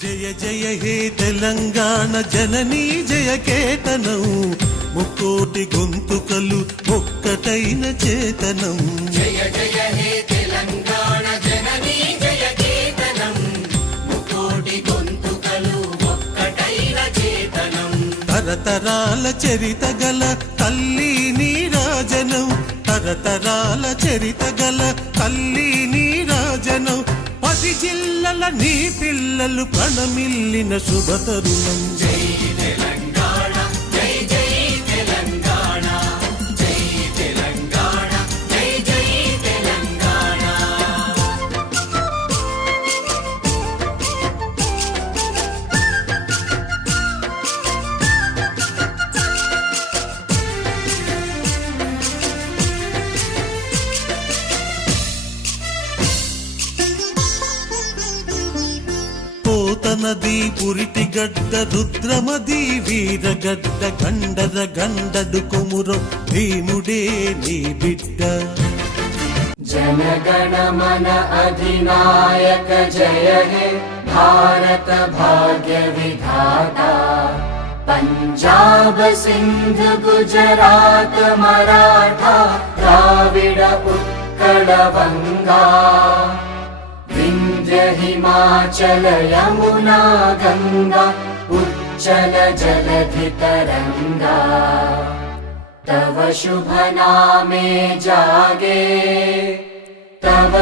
జయ జయ హే తెలంగాణ జననీ జయ కేతనం, ముక్కోటి గొంతుకలు ఒక్కటైన చేతనం. జయ జయ హే తెలంగాణ జననీ జయ కేతనం, ముక్కోటి గొంతుకలు ఒక్కటైన చేతనం. తరతరాల చరిత గల తల్లి నీరాజనం, తరతరాల చరిత గల తల్లి నీరాజనం. 10 జిల్లల నీ పిల్లలు ప్రణమిల్లిన శుభతరుణం. జై తెలంగాణ జై జై తెలంగాణ, జై తెలంగాణ జై జై తెలంగాణ. పోతనది పురిటి గడ్డ రుద్రమది వీరగడ్డ, గండర గండడు కొమురం భీముడే నీ బిడ్డ. जनगण मन अधिनायक जय हे भारत भाग्य विधाता. पंजाब सिंध गुजरात मराठा द्राविड उत्कल बंगा, विंध्य हिमाचल यमुना गंगा उच्चल जलधि तरंगा. तव शुभ नामे जागे, तव